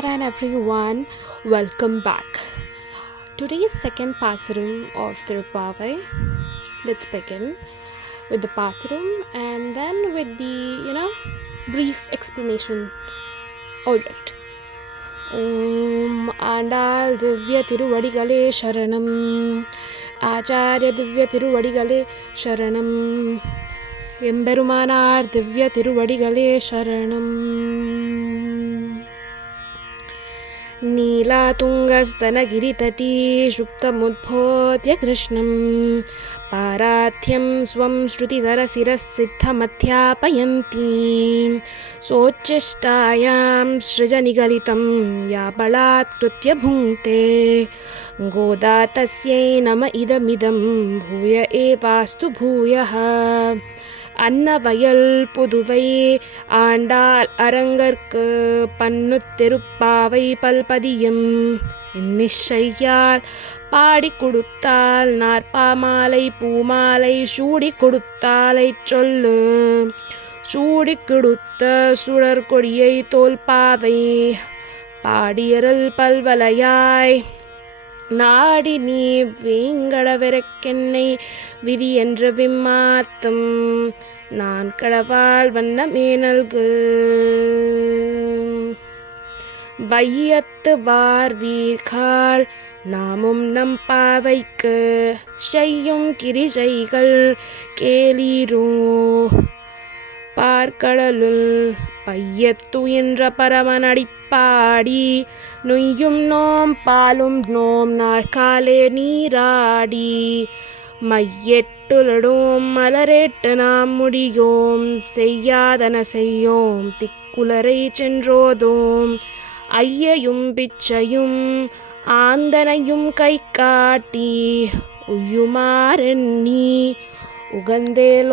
Namaskaran everyone, welcome back. Today's second Pasuram of Tirupavai. Let's begin with the Pasuram and then with the brief explanation. Alright. Om Andal Divya Tiruvadigalе Sharanam Acharya Divya Tiruvadigalе Sharanam Emberumanar Divya Tiruvadigalе Sharanam नीलातुङ्गस्तनगिरितटी शुप्तमुद्बोध्य कृष्णं पाराथ्यं स्वं श्रुतिसरसिरसिद्धमध्यापयन्तीं सोच्चष्टायां सृजनिगलितं या बलात्कृत्य भुङ्क्ते गोदा तस्यै नम इदमिदं भूय एवास्तु भूयः அன்னவயல் புதுவை ஆண்டாள் அரங்கற்கு பன்னுத்திருப்பாவை பல்பதியம் இன்னிசையால் பாடி கொடுத்தால் நாற்பாமாலை பூமாலை சூடி கொடுத்தாலை சொல்லு சூடி கொடுத்த சுடர் கொடியை தோல்பாவை பாடியரல் பல்வலையாய் நாடி நீ வேங்கடவெறக்கென்னை விதி என்ற விம்மாத்தம் நான் கடவாள் வண்ணமே நல்கு வையத்து வார்வீர்கள் நாமும் நம் பாவைக்கு செய்யும் கிரிசைகள் கேளீரோ பார்க்கடலுள் பையத்து என்ற பரமனடிப்பாடி நொய்யும் நோம் பாலும் நோம் நாட்காலே நீராடி மையெட்டுலடும் மலரேட்டு நாம் முடியோம் செய்யாதன செய்யோம் திக்குலரை சென்றோதோம் ஐயையும் பிச்சையும் ஆந்தனையும் கை காட்டி உய்யுமாறெண்ணி உகந்தேலோரிம்பாவாய்.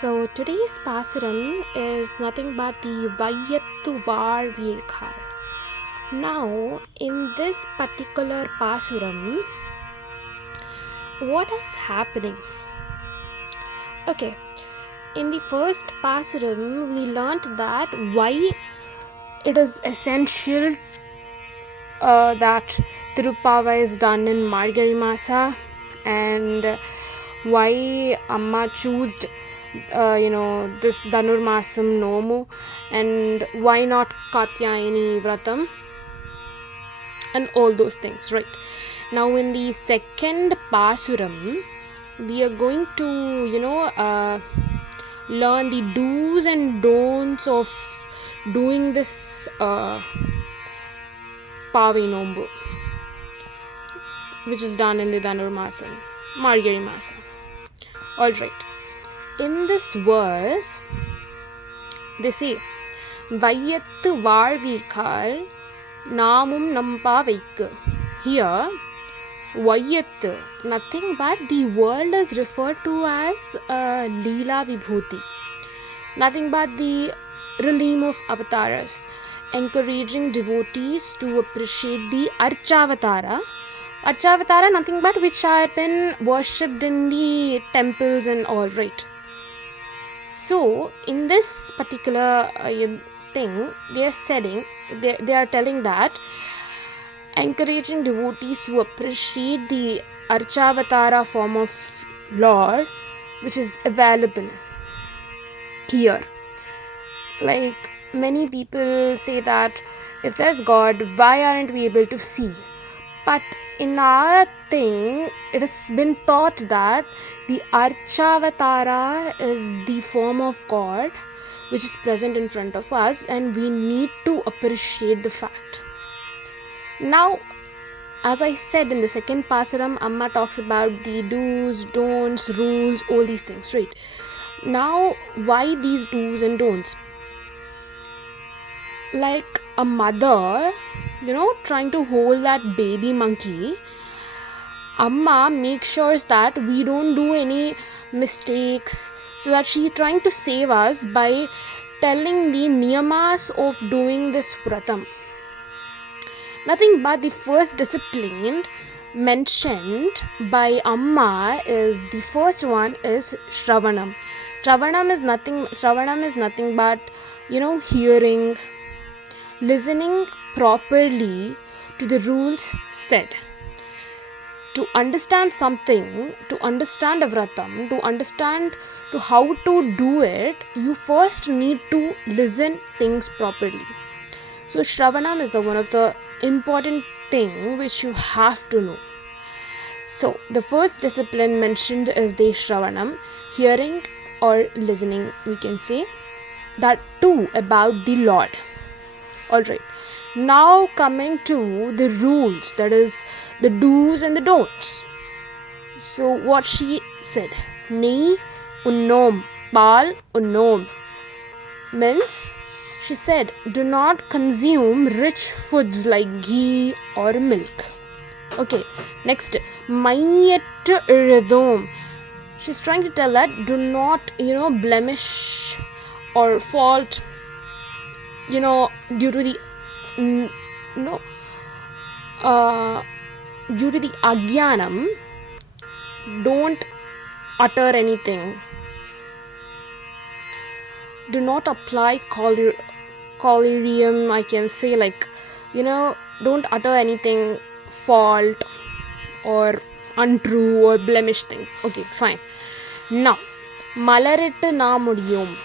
So today's Pasuram is nothing but the Vayyattu Varvirkal. Now in this particular Pasuram, what is happening? Okay, in the first Pasuram we learnt that why it is essential that Tirupavai is done in Margari Masa and why Amma chose this Dhanurmasam Nomu and why not Katyayani Vratam and all those things, right? Now in the second Pasuram we are going to learn the do's and don'ts of doing this Pavi Nombu, which is done in the Dhanurmasam, Margari Masa. Alright, in this verse they say Vayyattu Varvirkal Namum Nampavikku. Here Vayyattu, nothing but the world is referred to as Leela Vibhuti, nothing but the realm of avatars, encouraging devotees to appreciate the Archavatara. Archavatara, nothing but which have been worshipped in the temples and all, right? So in this particular thing they are telling that encouraging devotees to appreciate the Archavatara form of Lord which is available here. Like many people say that if there's God, why aren't we able to see? But in our thing, it has been taught that the Archavatara is the form of God which is present in front of us and we need to appreciate the fact. Now, as I said in the second Pasuram, Amma talks about the do's, don'ts, rules, all these things, right? Now, why these do's and don'ts? Like a mother, trying to hold that baby monkey, Amma makes sure that we don't do any mistakes, so that she's trying to save us by telling the niyamas of doing this vratam. Nothing but the first discipline mentioned by Amma is, the first one is Shravanam. Shravanam is nothing but, hearing, listening properly to the rules said. To understand something, to understand a vratam, to understand to how to do it, you first need to listen things properly. So Shravanam is the one of the important thing which you have to know. So the first discipline mentioned is the Shravanam, hearing or listening, we can say. That too about the Lord. Alright. Now coming to the rules, that is the do's and the don'ts. So what she said, Nei unnom, pal unnom, means she said, do not consume rich foods like ghee or milk. Okay, next, Mayettu Iridum. She's trying to tell that do not, blemish or fault, due to the, due to the agyanam, don't utter anything. Do not apply collyrium, I can say, like, don't utter anything fault or untrue or blemish things. Okay, fine. Now, malarittu na mudiyum.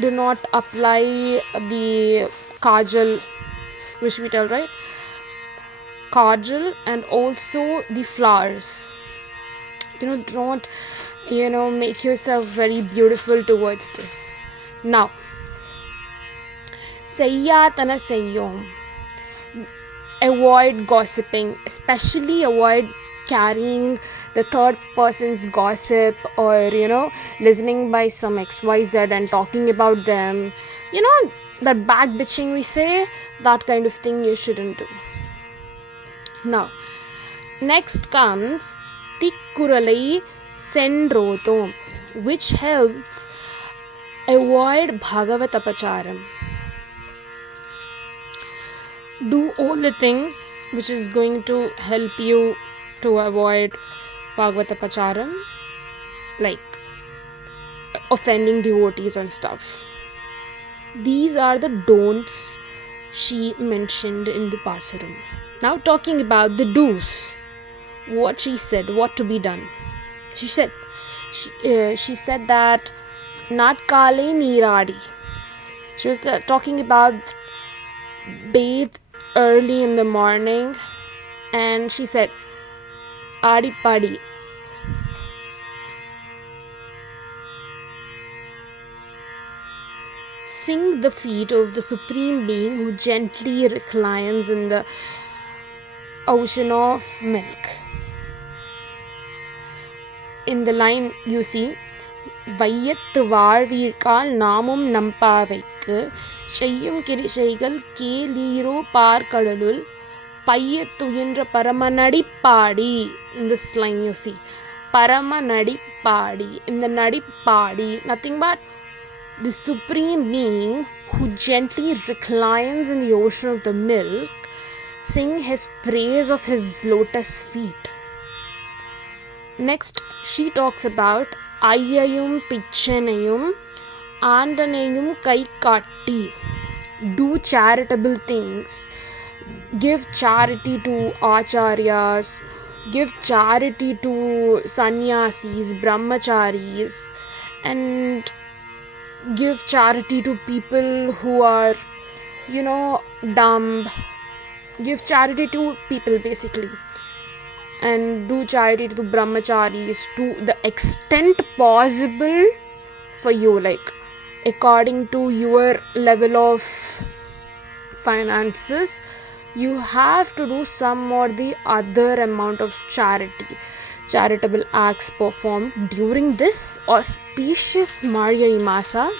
Do not apply the kajal, which we tell, right? Kajal, and also the flowers. Do not, make yourself very beautiful towards this. Now, Sayyatana Sayyom. Avoid gossiping, especially avoid carrying the third person's gossip or, listening by some XYZ and talking about them. That back bitching we say, that kind of thing you shouldn't do. Now, next comes Tikkuralai Sendrothom, which helps avoid Bhagavatapacharam. Do all the things which is going to help you to avoid Bhagavatapacharam, like offending devotees and stuff. These are the don'ts she mentioned in the Pasuram. Now talking about the do's, what she said, what to be done. She said that Natkale Niradi. She was talking about bathe early in the morning, and she said Adi Padi. Sing the feet of the Supreme Being who gently reclines in the ocean of milk. In the line you see, வையத்து வாழ்வீழ்கால் நாமும் நம்பாவைக்கு செய்யும் கிரிசைகள் கேளீரோ பார்க்கடலுள் பையத்துயின்ற பரமநடிப்பாடி. In this line you see, பரமநடிப்பாடி. In the நடிப்பாடி, nothing but the Supreme Being who gently reclines in the ocean of the milk, sing his praise of his lotus feet. Next, she talks about Ayyayum Pichanayum Andanayum Kai Katti. Do charitable things. Give charity to acharyas. Give charity to sannyasis, brahmacharis, and give charity to people who are, dumb. Give charity to people basically. And do charity to brahmacharis to the extent possible for you, like according to your level of finances, you have to do some or the other amount of charitable acts performed during this auspicious Margazhi Masa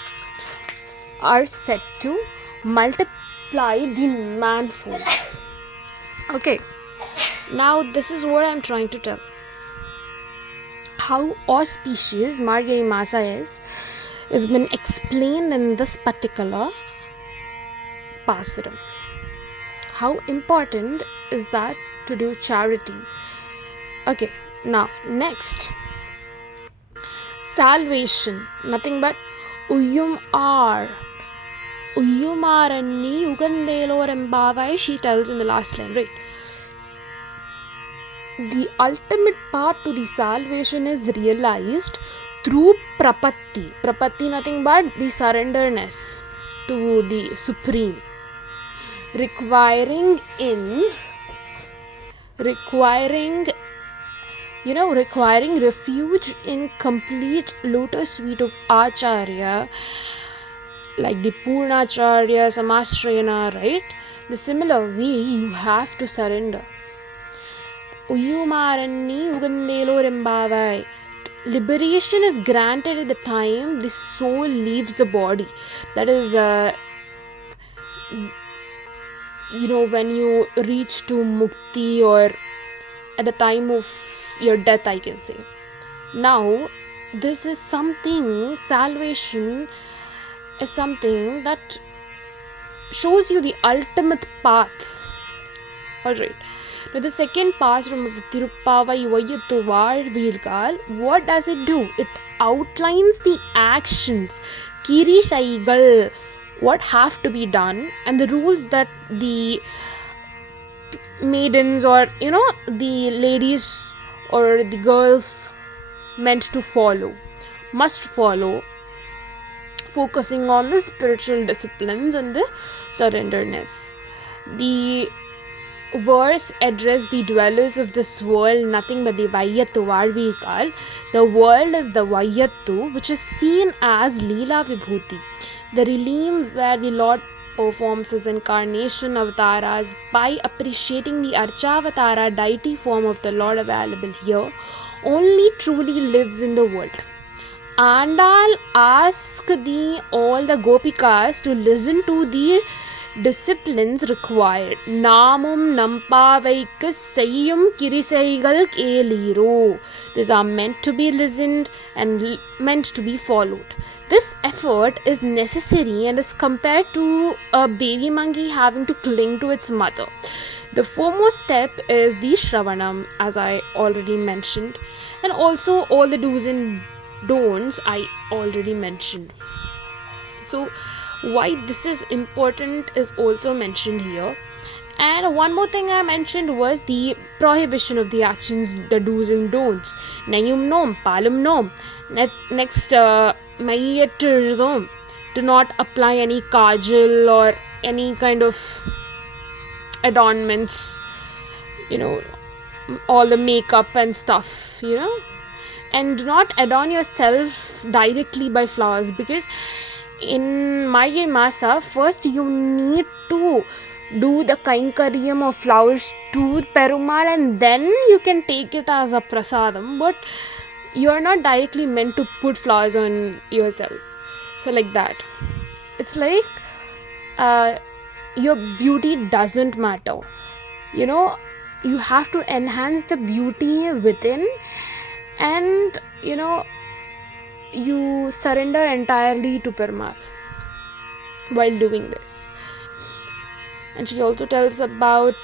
are set to multiply the manfold. Okay, now this is what I'm trying to tell. How auspicious Margazhi Masa is been explained in this particular Pasuram. How important is that to do charity. Okay, now next, salvation, nothing but Uyyumarani Ugandelorembavai, she tells in the last line, right? The ultimate path to the salvation is realized through prapatti. Prapatti, nothing but the surrenderness to the Supreme, requiring refuge in complete lotus feet of Acharya, like the Purnacharya, Samastrayana, right? The similar way you have to surrender. Uyyumarani Ugandelorembavai. Liberation is granted at the time the soul leaves the body. That is, when you reach to mukti, or at the time of your death, I can say. Now, this is something, salvation is something that shows you the ultimate path. Alright. Now the second pasuram of the Tiruppavai Vaiyattu Vaalvirgal, what does it do? It outlines the actions, kirishaigal, what have to be done, and the rules that the maidens, or the ladies or the girls must follow, focusing on the spiritual disciplines and the surrenderness. The verse address the dwellers of this world, nothing but the Vaiyattu Vaalvirgal. The world is the Vaiyattu, which is seen as Leela Vibhuti, the realm where the Lord performs his incarnation avataras. By appreciating the Archavatara deity form of the Lord available here, only truly lives in the world. Andal ask all the gopikas to listen to the disciplines required. Namum nampavaikku seyyum kirisaigal keliro. These are meant to be listened and meant to be followed. This effort is necessary and is compared to a baby monkey having to cling to its mother. The foremost step is the Shravanam, as I already mentioned, and also all the do's and don'ts I already mentioned. So why this is important is also mentioned here. And one more thing I mentioned was the prohibition of the actions, the do's and don'ts. Nayum nom, palum nom. Next, maiyattum. Do not apply any kajal or any kind of adornments, all the makeup and stuff, and do not adorn yourself directly by flowers, because in Margazhi Masa, first you need to do the kainkaryam of flowers to Perumal, and then you can take it as a prasadam, but you are not directly meant to put flowers on yourself. So like that, it's like your beauty doesn't matter. You have to enhance the beauty within, and you surrender entirely to Perumal while doing this. And she also tells about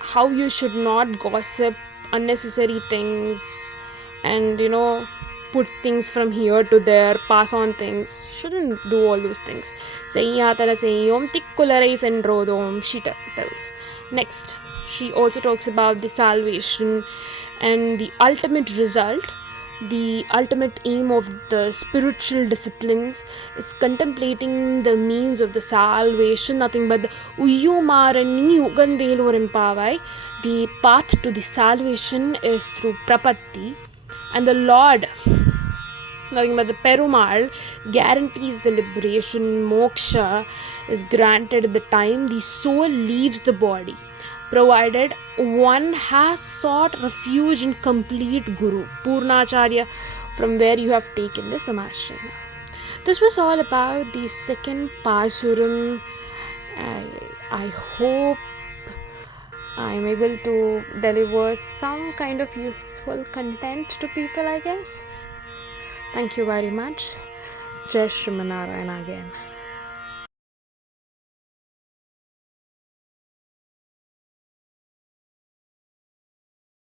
how you should not gossip unnecessary things, and put things from here to there, pass on things. Shouldn't do all those things. She tells. Next, she also talks about the salvation and the ultimate result. The ultimate aim of the spiritual disciplines is contemplating the means of the salvation, nothing but the Uyyumarani Ugandelorembavai. The path to the salvation is through prapatti, and the Lord, nothing but the Perumal, guarantees the liberation. Moksha is granted at the time the soul leaves the body, provided one has sought refuge in complete Guru, Purnacharya, from where you have taken the Samashrayana. This was all about the second Pasuram. I hope I am able to deliver some kind of useful content to people, I guess. Thank you very much. Jai Shrimanarayana again.